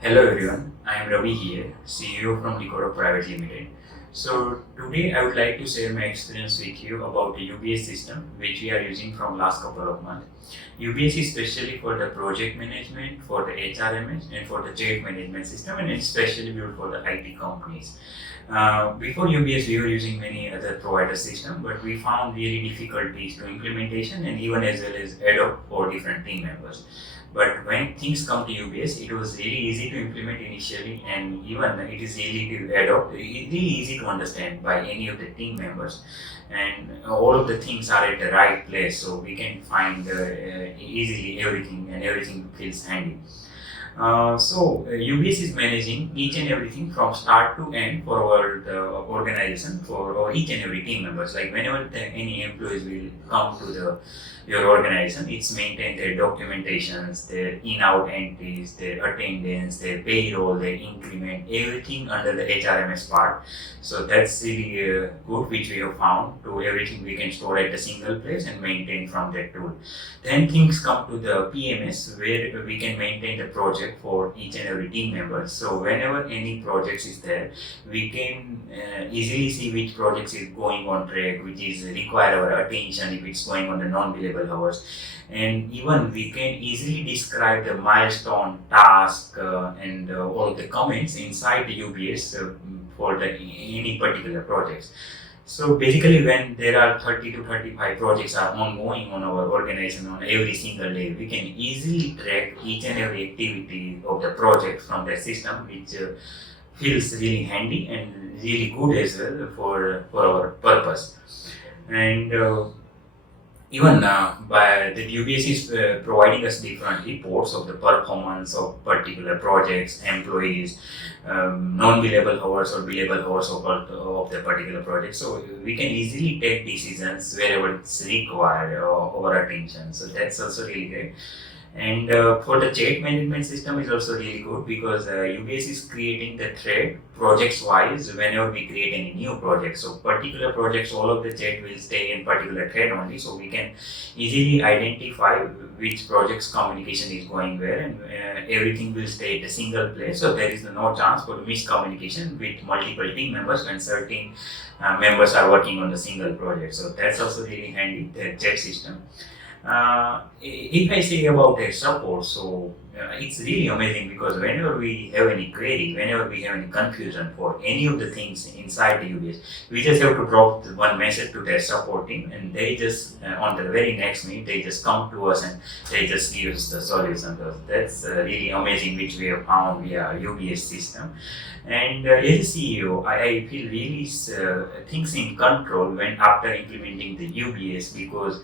Hello everyone, I am Ravi here, CEO from DecodeUp Private Limited. So today I would like to share my experience with you about the UBS system which we are using from last couple of months. UBS is especially for the project management, for the HRMS and for the trade management system, and it's especially built for the IT companies. Before UBS we were using many other provider system, but we found really difficulties to implementation and even as well as adopt for different team members. But when things come to UBS, it was really easy to implement initially, and even it is easy to adopt. It's really easy to understand by any of the team members, and all of the things are at the right place, so we can find easily everything, and everything feels handy. UBS is managing each and everything from start to end for our organization, for our each and every team members. Like whenever any employees will come to your organization, it's maintain their documentations, their in-out entries, their attendance, their payroll, their increment, everything under the HRMS part. So that's really good, which we have found. To everything we can store at a single place and maintain from that tool. Then things come to the PMS, where we can maintain the project for each and every team member. So whenever any projects is there, we can easily see which projects is going on track, which is require our attention if it's going on the non-billable hours. And even we can easily describe the milestone, task, and all of the comments inside the UBS for any particular projects. So basically, when there are 30 to 35 projects are ongoing on our organization on every single day, we can easily track each and every activity of the project from the system, which feels really handy and really good as well for our purpose. And even by the UBS is providing us different reports of the performance of particular projects, employees, non-billable hours or billable hours of the particular project. So we can easily take decisions wherever it's required our attention. So that's also really great. And for the chat management system is also really good, because UBS is creating the thread projects wise whenever we create any new project. So particular projects, all of the chat will stay in particular thread only, so we can easily identify which projects communication is going where, and everything will stay at a single place. So there is no chance for miscommunication with multiple team members when certain members are working on the single project. So that's also really handy, the chat system. If I say about their support, so it's really amazing, because whenever we have any query, whenever we have any confusion for any of the things inside the UBS, we just have to drop one message to their support team, and they just on the very next minute they just come to us and they just give us the solution. That's really amazing, which we have found via UBS system. And as a CEO, I feel really things in control when after implementing the UBS, because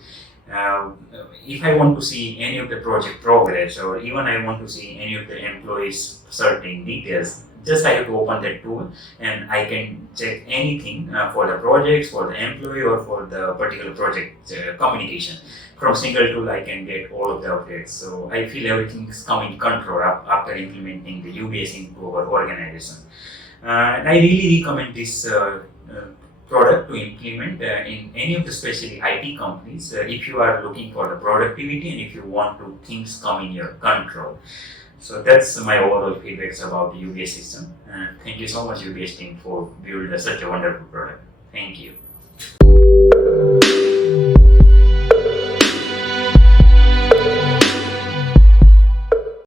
if I want to see any of the project progress, or even I want to see any of the employees certain details, just I have to open that tool and I can check anything for the projects, for the employee, or for the particular project communication. From single tool I can get all of the updates. So I feel everything is coming control after implementing the UBS into our organization. And I really recommend this product to implement in any of the especially IT companies if you are looking for the productivity and if you want to things come in your control. So that's my overall feedbacks about the UBS system. Thank you so much UBS team for building such a wonderful product. Thank you.